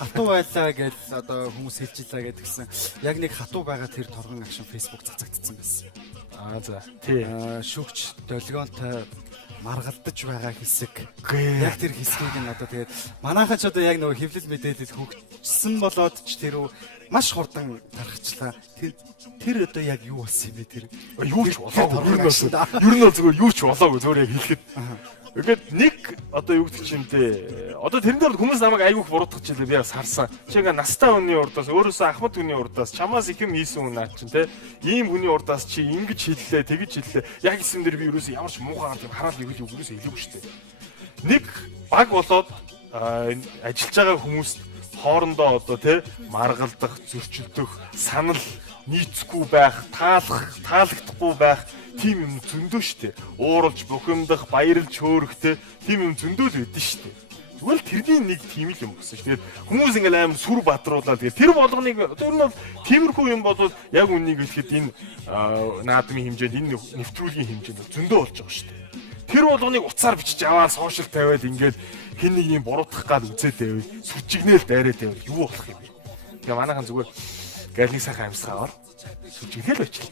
хатуу байлаа гэж одоо хүмүүс хэлж илаа гэдгсэн. Яг нэг хатуу байгаа тэр торгон агшин Facebook цацагдсан байсан. За тий. Шүгч долгионтой маргалдаж байгаа хэсэг. Яг тэр хэсгийг нь одоо тэгээд манайхан ч одоо яг нөгөө хэвлэл мэдээлэл хөгжсөн болоод ч тэр маш хурдан тархачлаа. Тэр одоо яг юу болсон юм бэ тэр? Юу ч болоогүй. Ер нь бол зүгээр юу ч болоогүй зүгээр яг хэлэхэд. Ингээд нэг одоо юу гэдэг чинь те одоо тэрэн дээр хүмүүс намайг айгүйх буруудах жилээ би бас харсан. Чи ингээ настай хүний урдаас өөрөөсөө ахмад хүний урдаас чамаас их юм хийсэн хүн наа чинь те ийм хүний урдаас чи ингэж хэллээ тэгэж хэллээ. Яг исэн дээр би ерөөсөө ямар ч муухай юм хараал нэг л ерөөсөө хэлээгүй шүү дээ. Нэг баг болоод ажиллаж байгаа хүмүүст хоорондоо одоо те маргалдах, зөрчилдөх, санал нийцэхгүй байх, таалагдахгүй байх тийм юм зөндөө штэ. Ууралж, бухимдах, баярлж хөөрөхтэй тийм юм зөндөө л байдэн штэ. Тэгвэл тэрний нэг тийм л юм гэсэн штэ. Тэгээд хүмүүс ингээл аим сүр бадруулаад тэгээд тэр болгоныг тэр нь бол тиймэрхүү юм болвол яг үннийг хэлэхэд энэ наадмын хэмжээнд энэ нэвтрүүлгийн хэмжээнд зөндөө болж байгаа штэ. Тэр болгоныг уцаар бичиж аваад сошиал тавиад ингээл хэн нэг юм буруутгах гал үзээд байвал сүчигнэл дайраад байвал юу болох юм бэ? Тэгээ манайхан зүгээр галны сайхан амьсгаа аваад сүчигнэл очил.